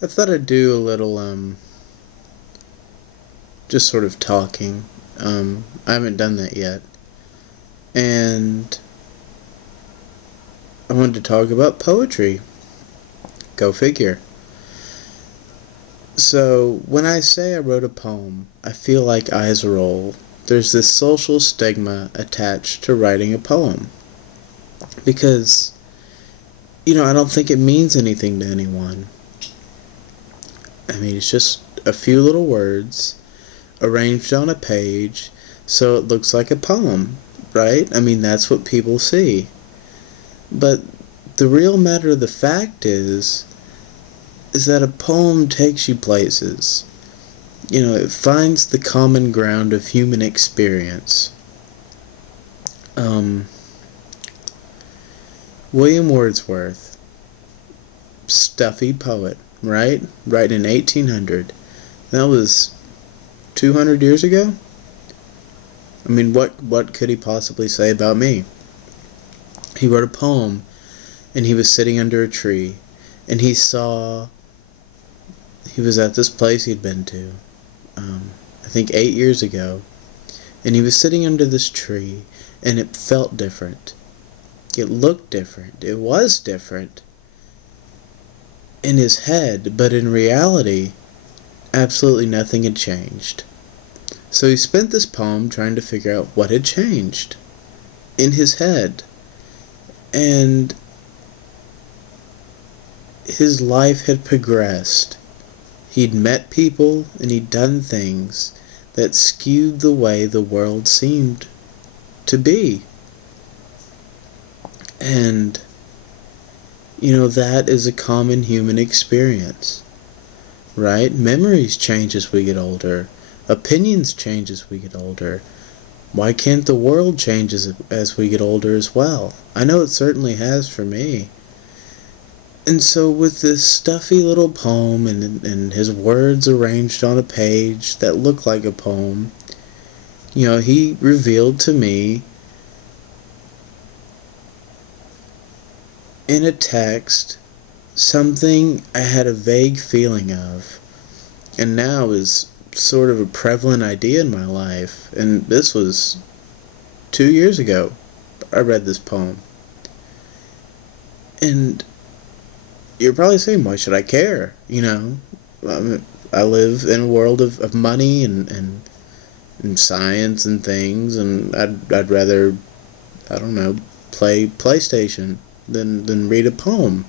I thought I'd do a little, just sort of talking. I haven't done that yet. And I wanted to talk about poetry. Go figure. So, when I say I wrote a poem, I feel like eyes roll. There's this social stigma attached to writing a poem. Because, I don't think it means anything to anyone. I mean, it's just a few little words arranged on a page so it looks like a poem, right? I mean, that's what people see. But the real matter of the fact is that a poem takes you places. It finds the common ground of human experience. Um, William Wordsworth, stuffy poet, right? Writing in 1800. That was 200 years ago? I mean, what could he possibly say about me? He wrote a poem, and he was sitting under a tree, and he was at this place he'd been to, I think 8 years ago, and he was sitting under this tree, and it felt different. It looked different. It was different in his head, but in reality, absolutely nothing had changed. So he spent this poem trying to figure out what had changed in his head. And his life had progressed. He'd met people and he'd done things that skewed the way the world seemed to be. And, that is a common human experience, right? Memories change as we get older. Opinions change as we get older. Why can't the world change as we get older as well? I know it certainly has for me. And so with this stuffy little poem and his words arranged on a page that looked like a poem, he revealed to me in a text something I had a vague feeling of, and now is sort of a prevalent idea in my life. And this was 2 years ago I read this poem. And you're probably saying, why should I care? I live in a world of money and science and things, and I'd rather, I don't know, play PlayStation than read a poem.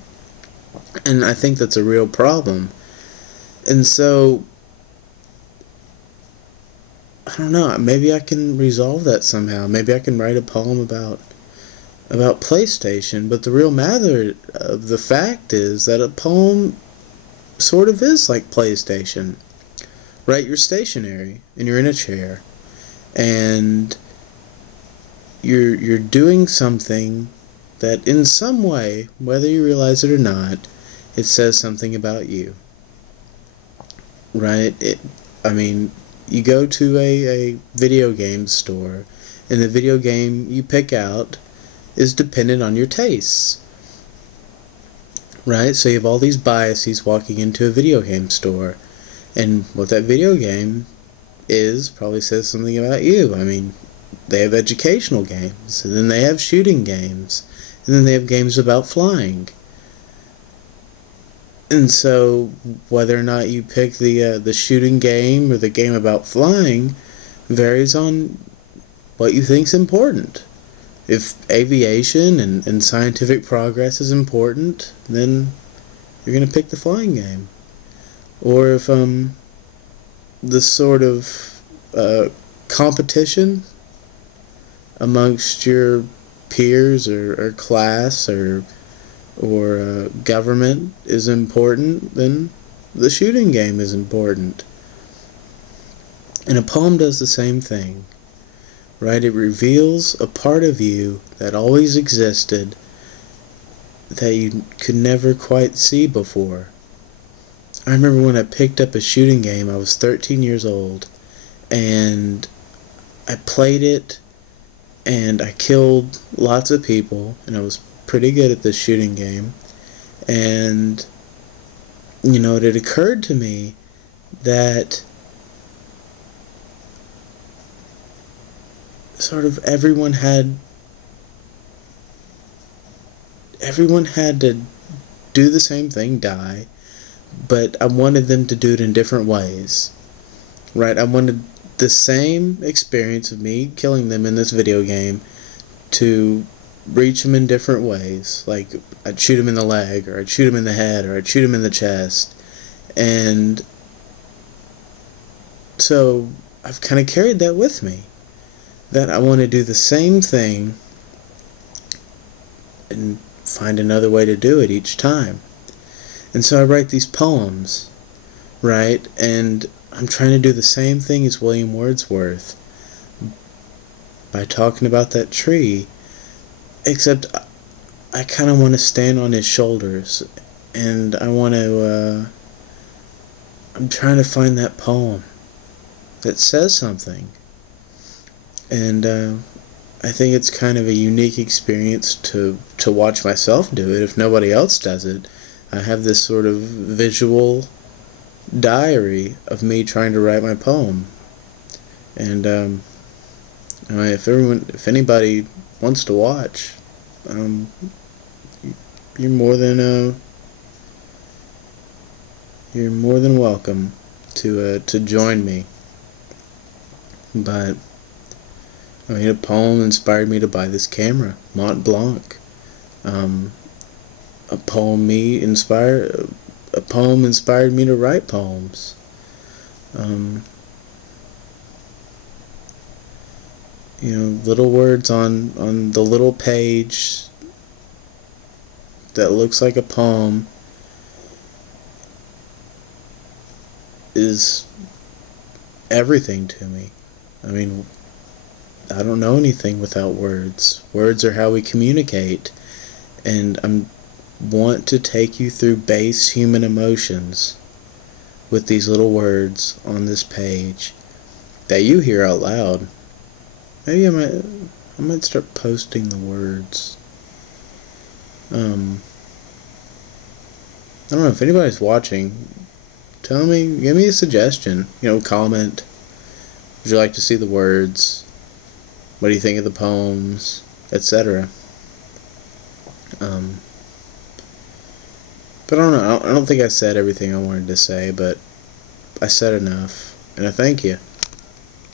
And I think that's a real problem. And so, I don't know, maybe I can resolve that somehow. Maybe I can write a poem about PlayStation, but the real matter of the fact is that a poem sort of is like PlayStation. Right? You're stationary and you're in a chair and you're doing something that in some way, whether you realize it or not, it says something about you. Right? You go to a video game store, and the video game you pick out is dependent on your tastes. Right? So you have all these biases walking into a video game store, and what that video game is probably says something about you. They have educational games, and then they have shooting games, and then they have games about flying. And so, whether or not you pick the shooting game or the game about flying varies on what you think's important. If aviation and scientific progress is important, then you're going to pick the flying game. Or if the sort of competition amongst your peers or class or government is important, then the shooting game is important. And a poem does the same thing, right? It reveals a part of you that always existed that you could never quite see before. I remember when I picked up a shooting game, I was 13 years old, and I played it, and I killed lots of people, and I was pretty good at this shooting game. And it occurred to me that sort of everyone had to do the same thing, die, but I wanted them to do it in different ways, right? I wanted the same experience of me killing them in this video game to reach them in different ways. Like, I'd shoot them in the leg, or I'd shoot them in the head, or I'd shoot them in the chest. And so I've kind of carried that with me, that I want to do the same thing and find another way to do it each time. And so I write these poems, right? And I'm trying to do the same thing as William Wordsworth by talking about that tree, except I kind of want to stand on his shoulders, and I'm trying to find that poem that says something. And I think it's kind of a unique experience to watch myself do it if nobody else does it. I have this sort of visual diary of me trying to write my poem. And if anybody wants to watch, you're more than welcome to join me. But a poem inspired me to buy this camera, Mont Blanc. A poem inspired me to write poems. Little words on the little page that looks like a poem is everything to me. I mean, I don't know anything without words. Words are how we communicate, and I want to take you through base human emotions with these little words on this page that you hear out loud. Maybe I might start posting the words. I don't know if anybody's watching. Tell me, give me a suggestion. Comment. Would you like to see the words? What do you think of the poems, etc.? But I don't know. I don't think I said everything I wanted to say, but I said enough, and I thank you.